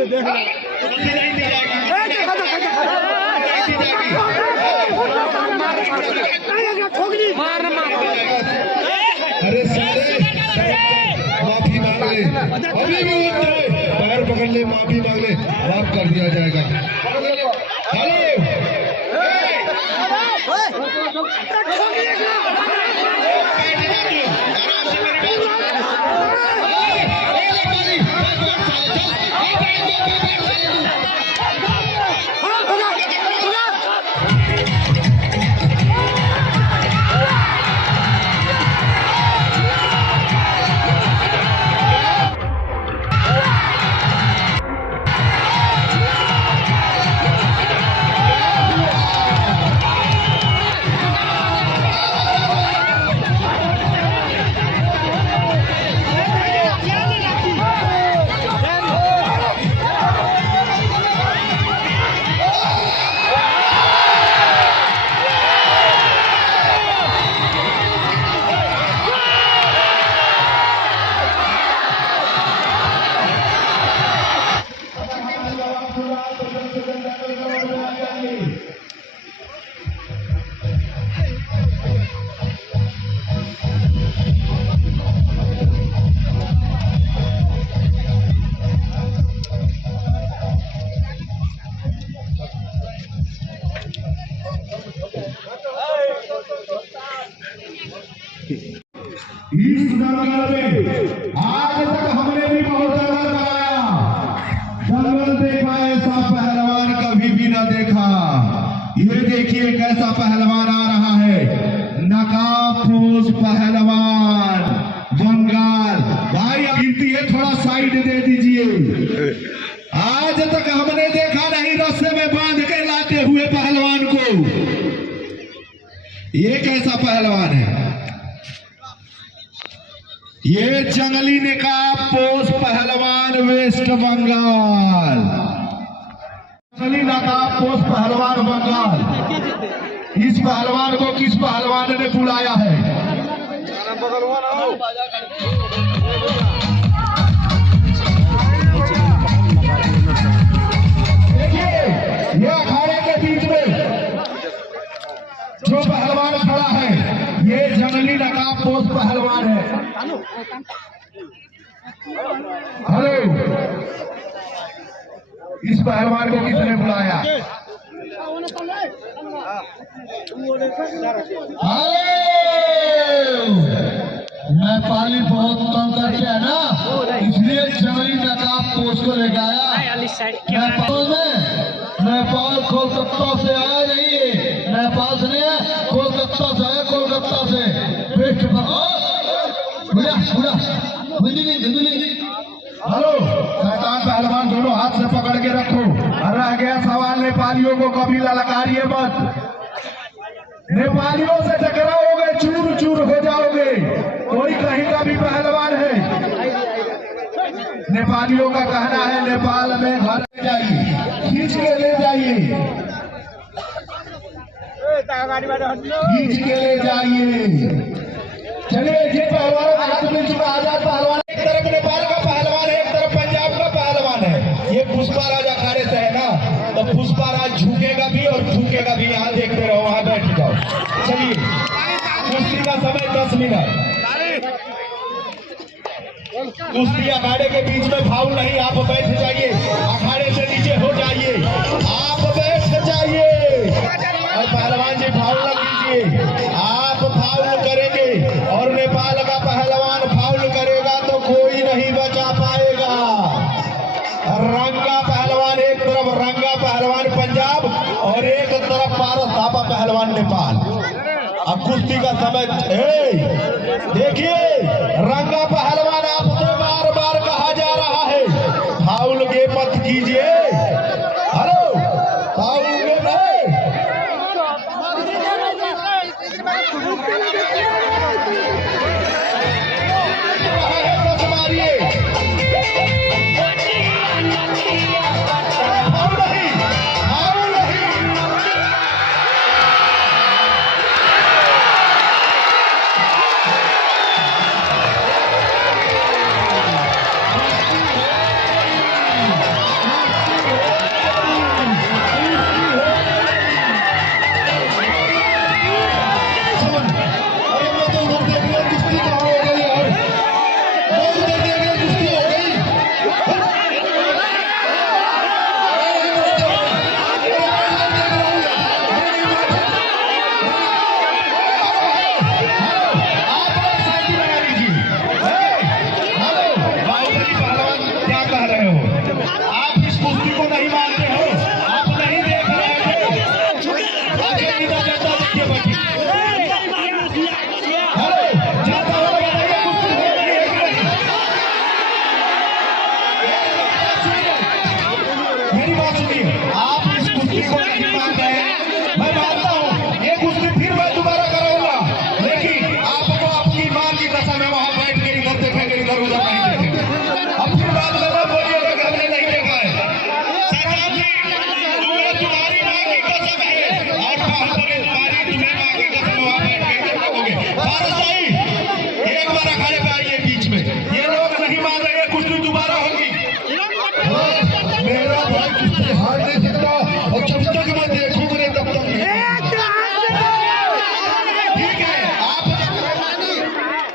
अरे माफी मांग ले, अभी भी उतरे, पैर पकड़ ले, माफी मांग ले, माफ कर दिया जाएगा। हेलो इस दंगल में आज तक हमने भी बहुत ज्यादा कराया, दंगल देखा ऐसा पहलवान कभी भी ना देखा। ये देखिए कैसा पहलवान आ रहा है, नकाबपोश पहलवान बंगाल। भाई गिनती है, थोड़ा साइड दे दीजिए। आज तक हमने देखा नहीं रस्से में बांध के लाते हुए पहलवान को। ये कैसा पहलवान है? ये जंगली नकाबपोश पहलवान वेस्ट बंगाल, जंगली नकाबपोश पहलवान बंगाल। इस पहलवान को किस पहलवान ने बुलाया है? देखिए ये अखाड़े के बीच में जो पहलवान खड़ा है, ये जंगली नकाबपोश पहलवान है। हेलो, इस पहलवान को किसने बुलाया? नेपाली बहुत कम करते हैं ना, इसलिए जंगली नकाबपोश को लेकर आया। नेपाल कोलकाता से आया नहीं है, नेपाल से नहीं है, कोलकाता से आया, कोलकाता से। वेस्ट बंगाल। हेलो, शैतान पहलवान दोनों हाथ से पकड़ के रखो। रह गया सवाल, नेपालियों को कभी ललकारिए मत। नेपालियों से टकराओगे, चूर चूर हो जाओगे। कोई कहीं का भी पहलवान है। नेपालियों का कहना है नेपाल में घर ले जाइए, खींच के ले जाइए, खींच के ले जाइए। चलिए, ये पहलवानों का हाथ मिल चुका। आजाद पहलवान एक तरफ नेपाल का पहलवान है, एक तरफ पंजाब का पहलवान है। ये पुष्पाराज अखाड़े से है ना, तो पुष्पाराज झुकेगा भी और झुकेगा भी। यहाँ देखते रहो, वहां बैठ जाओ। चलिए, कुश्ती का समय 10 मिनट। कुश्ती अखाड़े के बीच में फाउल नहीं, आप बैठ जाइए, अखाड़े से नीचे हो जाइए, आप बैठ जाइए। और पहलवान जी फाउल न कीजिए, आप फाउल करेंगे और नेपाल का पहलवान फाउल करेगा तो कोई नहीं बचा पाएगा। रंगा पहलवान एक तरफ, रंगा पहलवान पंजाब और एक तरफ पारस थापा पहलवान नेपाल। अब कुश्ती का समय। देखिए, रंगा पहलवान आपसे बार बार कहा जा रहा है फाउल के मत कीजिए। हेलो, फाउल के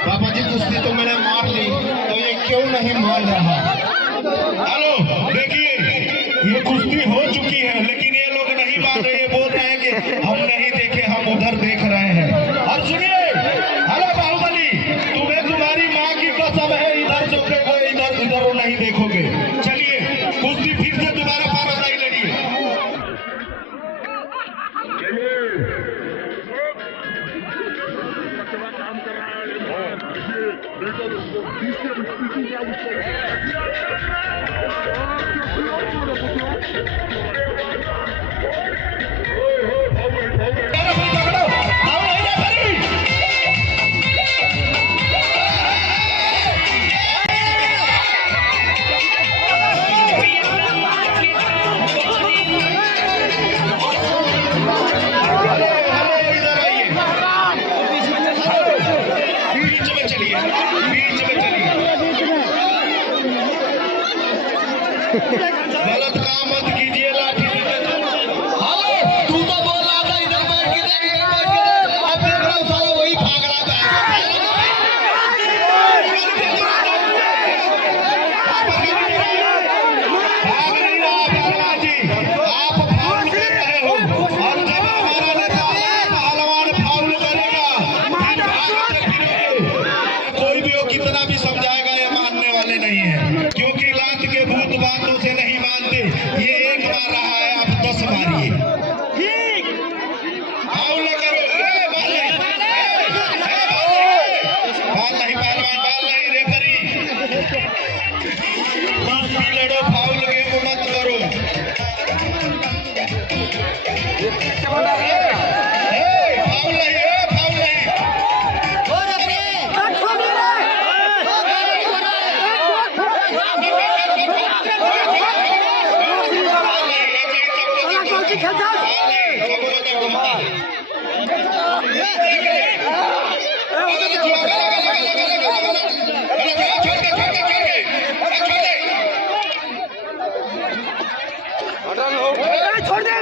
पापा जी कुश्ती तो मैंने मार ली, तो ये क्यों नहीं मान रहा? हेलो, देखिए ये कुश्ती हो चुकी है, लेकिन ये लोग नहीं मान रहे, बोल रहे हैं कि हम नहीं देखे, हम उधर देख रहे हैं। और सुनिए, हेलो बाहुबली, तुम्हें तुम्हारी माँ की कसम है, इधर देखोगे, इधर इधर नहीं देखोगे। चलिए कुश्ती फिर से दोबारा पारासाई लड़िए। गलत काम मत कीजिए, लाठी तू तो बोल रहा था इधर बैठ के देख, इधर बैठ के देख, अब देख रहा हूं साला वही भाग रहा था। भाग नहीं रहा पहलवान जी, आप फाउल कर रहे हो, और जब हमारा नेता पहलवान फाउल करेगा कोई भी हो कितना भी समझाएगा ये मानने वाले नहीं है, क्योंकि लात के भूत बातों से नहीं मानते। ये एक बार रहा है, आप 10 मारिए। फाउल न करो, बाल नहीं पहलवान, बाल नहीं रेफरी, लड़ो, फाउल गेम मत करो। फाउल नहीं, फाउल नहीं। छोड़ दे।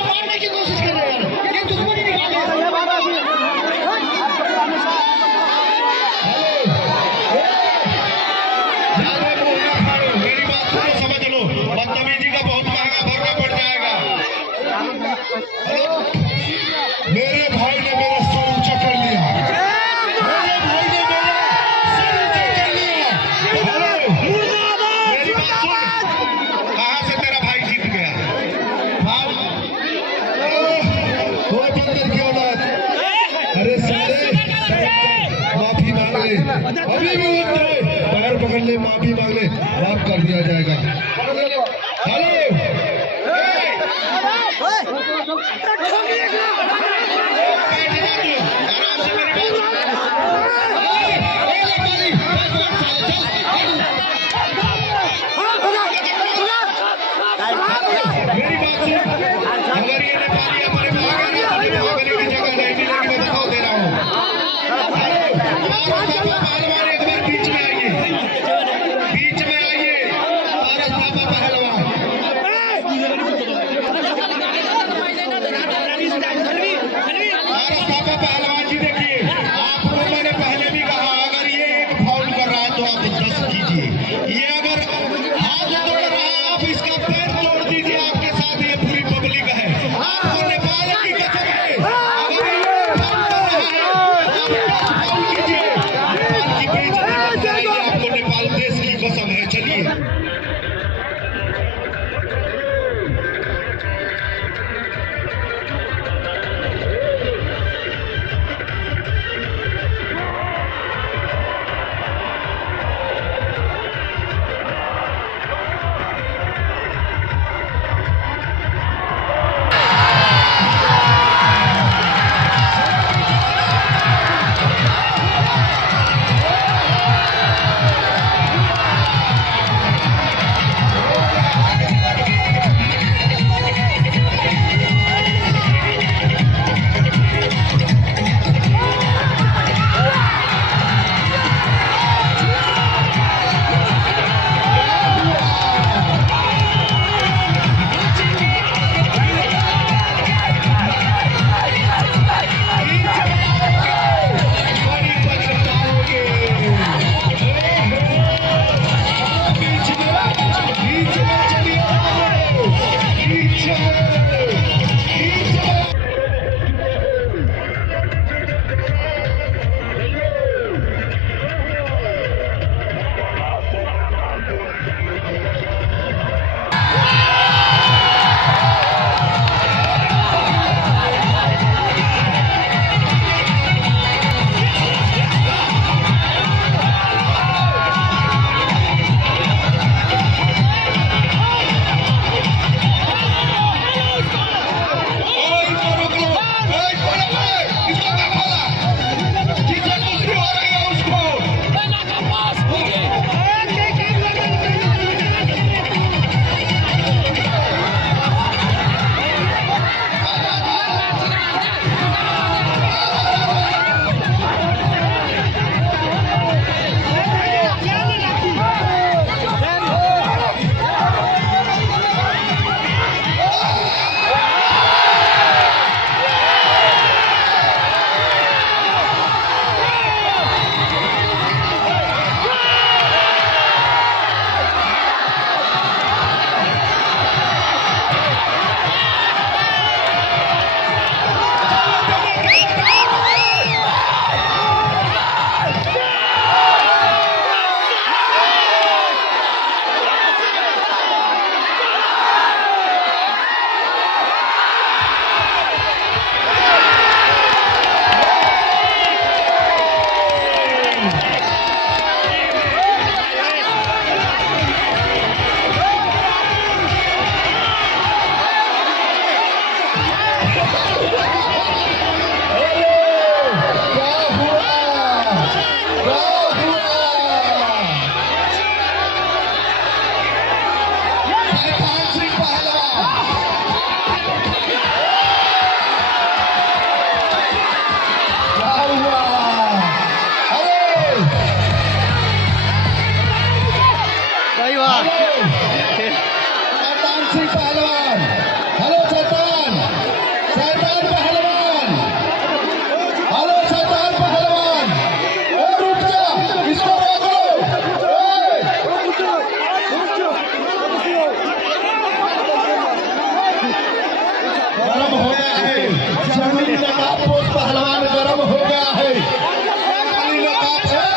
मारने की कोशिश कर रहे हैं, ये दुश्मनी निकाल रहे हैं। मेरी बात सुनो, समझ लो, बदतमीजी का बहुत महंगा भरना पड़ जाएगा। मेरे भाई ने मेरा सर ऊंचा कर लिया, मेरे भाई ने मेरा सर ऊंचा कर लिया। मेरी बात सुन, कहाँ से तेरा भाई जीत गया? वो बंदर की औलाद, अरे सारे माफी मांग ले, अभी भी पैर पकड़ ले, माफी मांग ले, माफ कर दिया जाएगा। हेलो, मेरी बात सुन, अगर ये नेपाली हमारे भागने की जगह नहीं मिलेगी, मैं दिखाओ दे रहा हूँ। पहलवान एक बार बीच में आइए, बीच में आइए, पारस थापा पहलवान। शैतान सिंह पहलवान, हेलो शैतान, शैतान पहलवान, हेलो शैतान पहलवान, रुक जा, इसको रोक लो। गरम हो गया है जमीन नकाबपोश पहलवान, गरम हो गया है। खाली नकाब है।